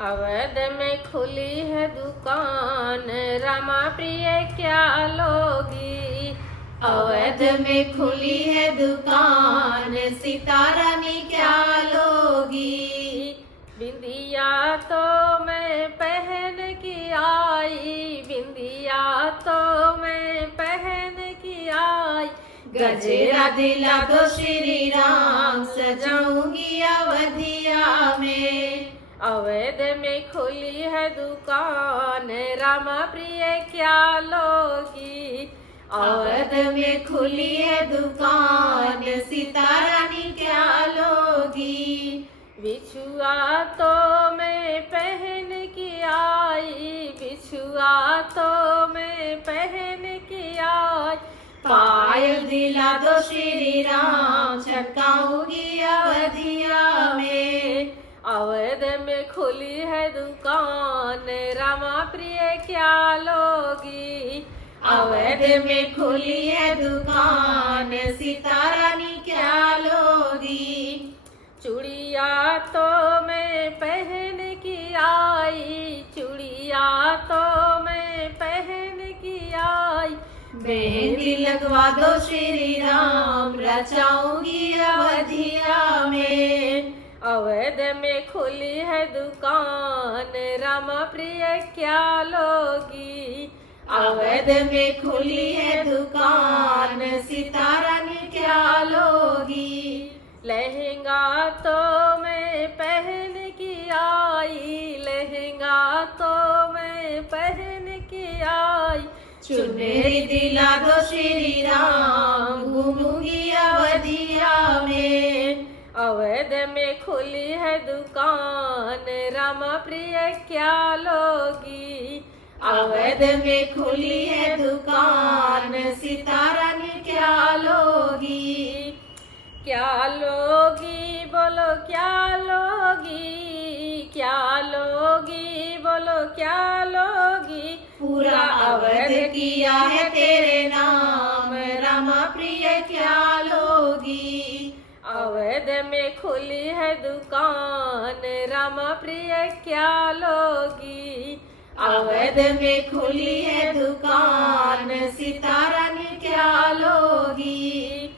अवध में खुली है दुकान, रमा प्रिय क्या लोगी। अवध में खुली है दुकान, सीता रानी क्या लोगी। बिंदिया तो मैं पहन की आई, बिंदिया तो मैं पहन की आई। गजरा दिला दो श्री राम, सजाऊंगी अवधिया में। अवध में खुली है दुकान, रामा प्रिय क्या लोगी। अवध में खुली है दुकान, सीता रानी क्या लोगी। बिछुआ तो मैं पहन की आई, बिछुआ तो मैं पहन की आई। पायल दिला दो श्री राम, छटकाऊंगी अवधिया में। अवध में खुली है दुकान, रामा प्रिय क्या लोगी। अवध में खुली है दुकान, सीता रानी क्या लोगी। चूड़िया तो मैं पहन की आई, चूड़िया तो मैं पहन की आई। मेहंदी लगवा दो श्री राम, रचाऊंगी अवधिया में। अवध में खुली है दुकान, रामा प्रिय क्या लोगी। अवध में खुली है दुकान, सीता रानी क्या लोगी। लहंगा तो मैं पहन की आई, लहंगा तो मैं पहन की आई। चुनरी दिला दो श्री राम, घूमूंगी अवधिया में। अवध में खुली है दुकान, रामा प्रिय क्या लोगी। अवध में खुली है दुकान, सीता रानी क्या लोगी। क्या लोगी बोलो क्या लोगी, क्या लोगी बोलो क्या लोगी। पूरा अवध किया है तेरे नाम, रामा प्रिय क्या लोगी। अवध में खुली है दुकान, रामा प्रिय क्या लोगी। अवध में खुली है दुकान, सीता रानी क्या लोगी।